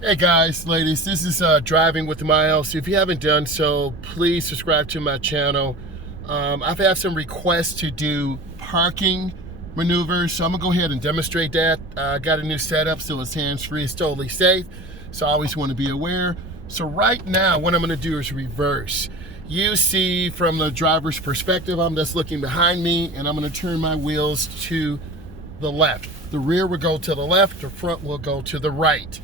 Hey guys, ladies, this is Driving with Miles. If you haven't done so, please subscribe to my channel. I've had some requests to do parking maneuvers, so I'm gonna go ahead and demonstrate that. I got a new setup, so it's hands-free, it's totally safe, so I always wanna be aware. So right now, what I'm gonna do is reverse. You see from the driver's perspective, I'm just looking behind me, and I'm gonna turn my wheels to the left. The rear will go to the left, the front will go to the right.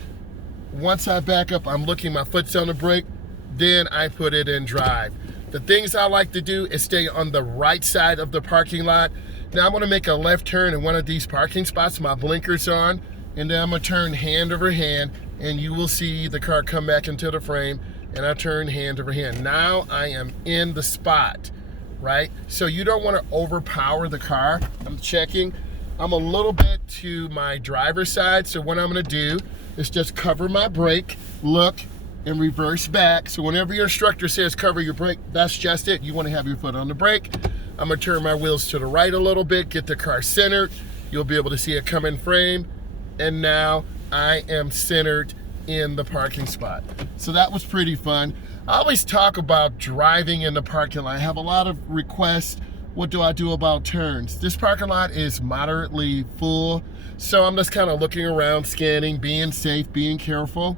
Once I back up, I'm looking, my foot's on the brake, then I put it in drive. The things I like to do is stay on the right side of the parking lot. Now I'm gonna make a left turn in one of these parking spots, my blinker's on, and then I'm gonna turn hand over hand, and you will see the car come back into the frame, and I turn hand over hand. Now I am in the spot, right? So you don't wanna overpower the car. I'm checking. I'm a little bit to my driver's side, so what I'm gonna do is just cover my brake, look, and reverse back. So whenever your instructor says cover your brake, that's just it. You wanna have your foot on the brake. I'm gonna turn my wheels to the right a little bit, get the car centered. You'll be able to see it come in frame. And now I am centered in the parking spot. So that was pretty fun. I always talk about driving in the parking lot. I have a lot of requests. What do I do about turns? This parking lot is moderately full, so I'm just kind of looking around, scanning, being safe, being careful.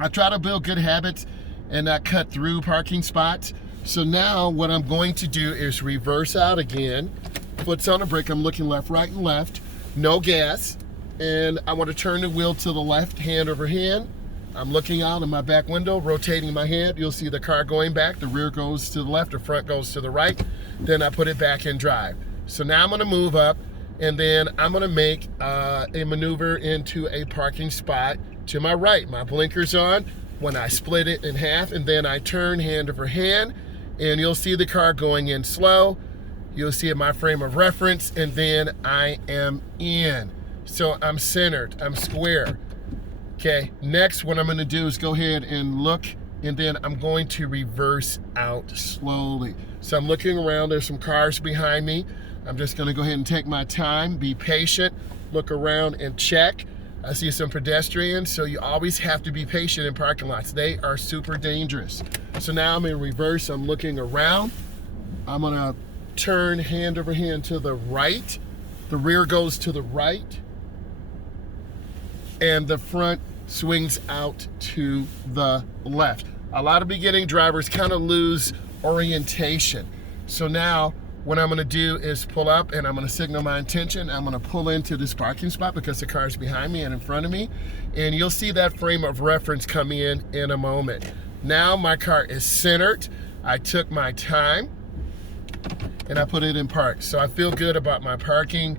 I try to build good habits and not cut through parking spots. So now what I'm going to do is reverse out again. Foot's on the brake, I'm looking left, right, and left. No gas. And I want to turn the wheel to the left, hand over hand. I'm looking out in my back window, rotating my head. You'll see the car going back. The rear goes to the left, the front goes to the right. Then I put it back in drive. So now I'm gonna move up, and then I'm gonna make a maneuver into a parking spot to my right. My blinker's on when I split it in half, and then I turn hand over hand, and you'll see the car going in slow. You'll see it my frame of reference, and then I am in. So I'm centered, I'm square. Okay, next what I'm gonna do is go ahead and look, and then I'm going to reverse out slowly. So I'm looking around, there's some cars behind me. I'm just gonna go ahead and take my time, be patient, look around and check. I see some pedestrians, so you always have to be patient in parking lots. They are super dangerous. So now I'm in reverse, I'm looking around. I'm gonna turn hand over hand to the right. The rear goes to the right, and the front swings out to the left. A lot of beginning drivers kind of lose orientation. So now what I'm gonna do is pull up, and I'm gonna signal my intention. I'm gonna pull into this parking spot because the car's behind me and in front of me. And you'll see that frame of reference come in a moment. Now my car is centered. I took my time and I put it in park. So I feel good about my parking.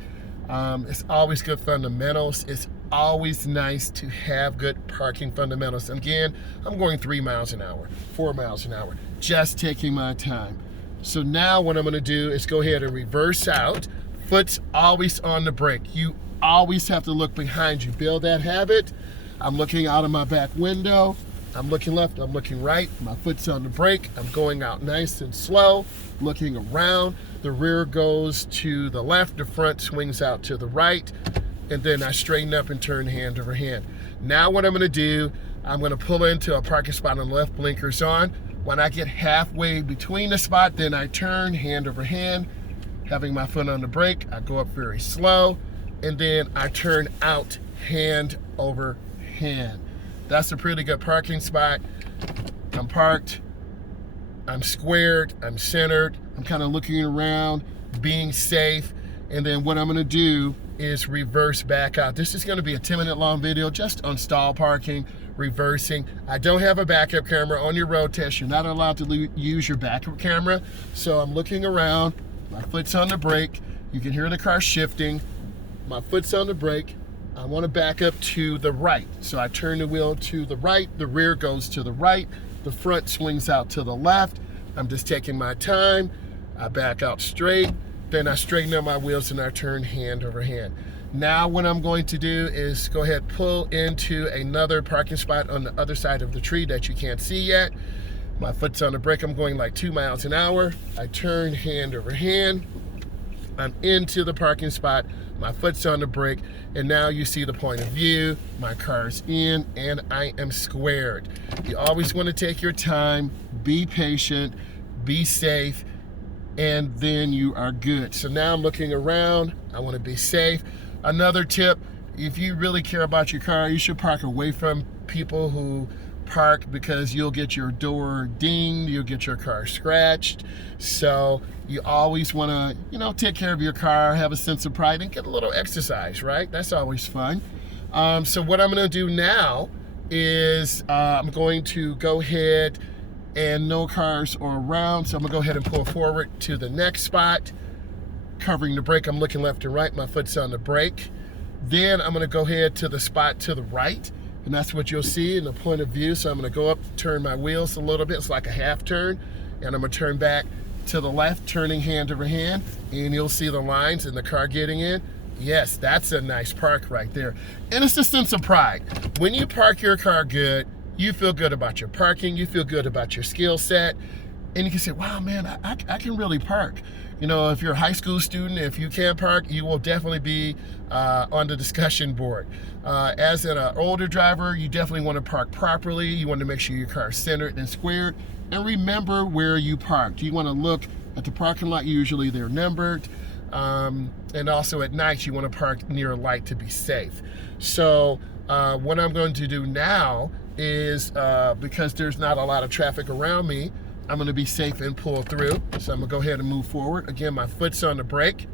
It's always good fundamentals. It's always nice to have good parking fundamentals. Again, I'm going 3 miles an hour, 4 miles an hour, just taking my time. So now what I'm gonna do is go ahead and reverse out. Foot's always on the brake. You always have to look behind you. Build that habit. I'm looking out of my back window. I'm looking left, I'm looking right. My foot's on the brake. I'm going out nice and slow, looking around. The rear goes to the left, the front swings out to the right, and then I straighten up and turn hand over hand. Now what I'm gonna do, I'm gonna pull into a parking spot on the left, blinkers on. When I get halfway between the spot, then I turn hand over hand, having my foot on the brake. I go up very slow, and then I turn out hand over hand. That's a pretty good parking spot. I'm parked, I'm squared, I'm centered, I'm kind of looking around, being safe, and then what I'm gonna do is reverse back out. This is gonna be a 10-minute long video just on stall parking, reversing. I don't have a backup camera. On your road test, you're not allowed to use your backup camera. So I'm looking around, my foot's on the brake, you can hear the car shifting, my foot's on the brake. I wanna back up to the right. So I turn the wheel to the right, the rear goes to the right, the front swings out to the left. I'm just taking my time. I back out straight, then I straighten up my wheels and I turn hand over hand. Now what I'm going to do is go ahead, pull into another parking spot on the other side of the tree that you can't see yet. My foot's on the brake, I'm going like 2 miles an hour. I turn hand over hand. I'm into the parking spot, my foot's on the brake, and now you see the point of view, my car's in, and I am squared. You always want to take your time, be patient, be safe, and then you are good. So now I'm looking around, I want to be safe. Another tip, if you really care about your car, you should park away from people who park, because you'll get your door dinged, you'll get your car scratched. So you always want to, take care of your car, have a sense of pride, and get a little exercise, right? That's always fun. So what I'm going to do now is I'm going to go ahead, and no cars are around, so I'm going to go ahead and pull forward to the next spot, covering the brake. I'm looking left and right, my foot's on the brake. Then I'm going to go ahead to the spot to the right, and that's what you'll see in the point of view. So I'm going to go up, turn my wheels a little bit. It's like a half turn. And I'm going to turn back to the left, turning hand over hand. And you'll see the lines and the car getting in. Yes, that's a nice park right there. And it's a sense of pride. When you park your car good, you feel good about your parking. You feel good about your skill set. And you can say, wow, man, I can really park. If you're a high school student, if you can't park, you will definitely be on the discussion board. As an older driver, you definitely want to park properly. You want to make sure your car is centered and squared. And remember where you parked. You want to look at the parking lot. Usually they're numbered. And also at night, you want to park near a light to be safe. So what I'm going to do now is, because there's not a lot of traffic around me, I'm going to be safe and pull through. So I'm going to go ahead and move forward. Again, my foot's on the brake.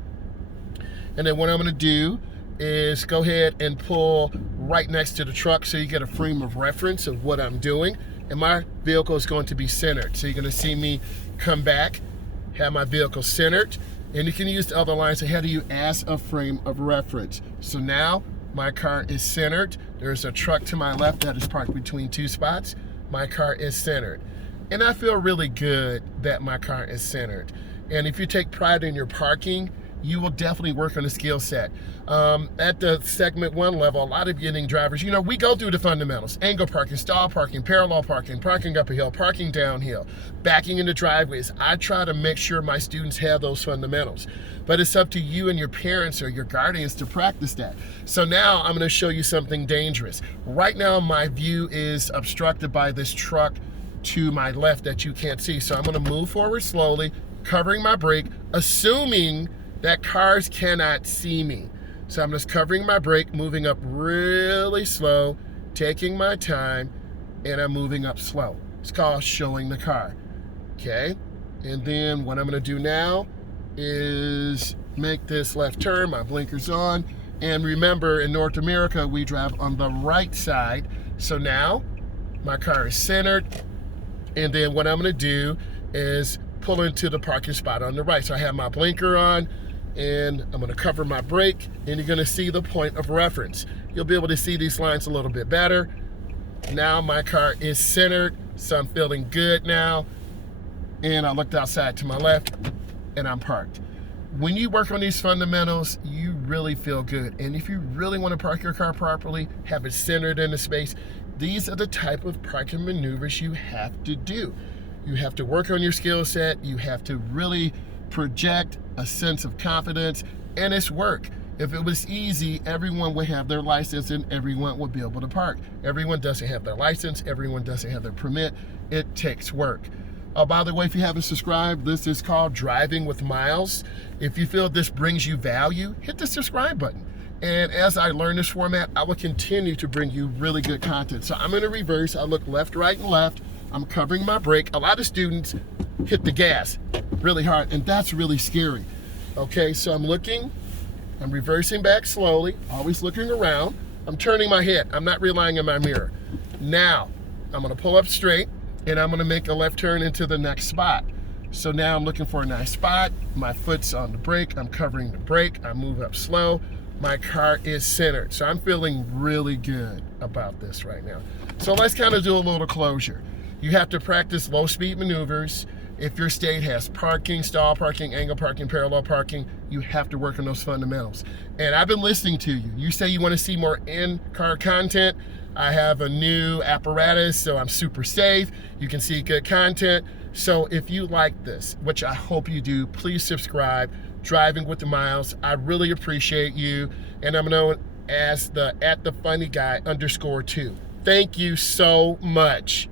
And then what I'm going to do is go ahead and pull right next to the truck, so you get a frame of reference of what I'm doing. And my vehicle is going to be centered. So you're going to see me come back, have my vehicle centered. And you can use the other lines ahead of you as a frame of reference. So now my car is centered. There's a truck to my left that is parked between two spots. My car is centered. And I feel really good that my car is centered. And if you take pride in your parking, you will definitely work on a skill set. At the segment 1 level, a lot of beginning drivers, we go through the fundamentals: angle parking, stall parking, parallel parking, parking up a hill, parking downhill, backing into driveways. I try to make sure my students have those fundamentals. But it's up to you and your parents or your guardians to practice that. So now I'm going to show you something dangerous. Right now, my view is obstructed by this truck to my left that you can't see. So I'm going to move forward slowly, covering my brake, assuming that cars cannot see me. So I'm just covering my brake, moving up really slow, taking my time, and I'm moving up slow. It's called showing the car. Okay? And then what I'm going to do now is make this left turn, my blinker's on. And remember, in North America, we drive on the right side. So now my car is centered. And then what I'm going to do is pull into the parking spot on the right. So I have my blinker on, and I'm going to cover my brake, and you're going to see the point of reference. You'll be able to see these lines a little bit better. Now my car is centered, so I'm feeling good now. And I looked outside to my left, and I'm parked. When you work on these fundamentals, you really feel good. And if you really want to park your car properly, have it centered in the space, these are the type of parking maneuvers you have to do. You have to work on your skill set. You have to really project a sense of confidence, and it's work. If it was easy, everyone would have their license and everyone would be able to park. Everyone doesn't have their license. Everyone doesn't have their permit. It takes work. Oh, by the way, if you haven't subscribed, this is called Driving with Miles. If you feel this brings you value, hit the subscribe button. And as I learn this format, I will continue to bring you really good content. So I'm in a reverse. I look left, right, and left. I'm covering my brake. A lot of students hit the gas really hard, and that's really scary. Okay, so I'm looking, I'm reversing back slowly, always looking around. I'm turning my head. I'm not relying on my mirror. Now, I'm gonna pull up straight, and I'm gonna make a left turn into the next spot. So now I'm looking for a nice spot. My foot's on the brake. I'm covering the brake. I move up slow. My car is centered. So I'm feeling really good about this right now. So let's kind of do a little closure. You have to practice low speed maneuvers. If your state has parking, stall parking, angle parking, parallel parking, you have to work on those fundamentals. And I've been listening to you. You say you want to see more in-car content. I have a new apparatus, so I'm super safe. You can see good content. So if you like this, which I hope you do, please subscribe. Driving with the Miles. I really appreciate you, and I'm known as the @thefunnyguy_2. Thank you so much.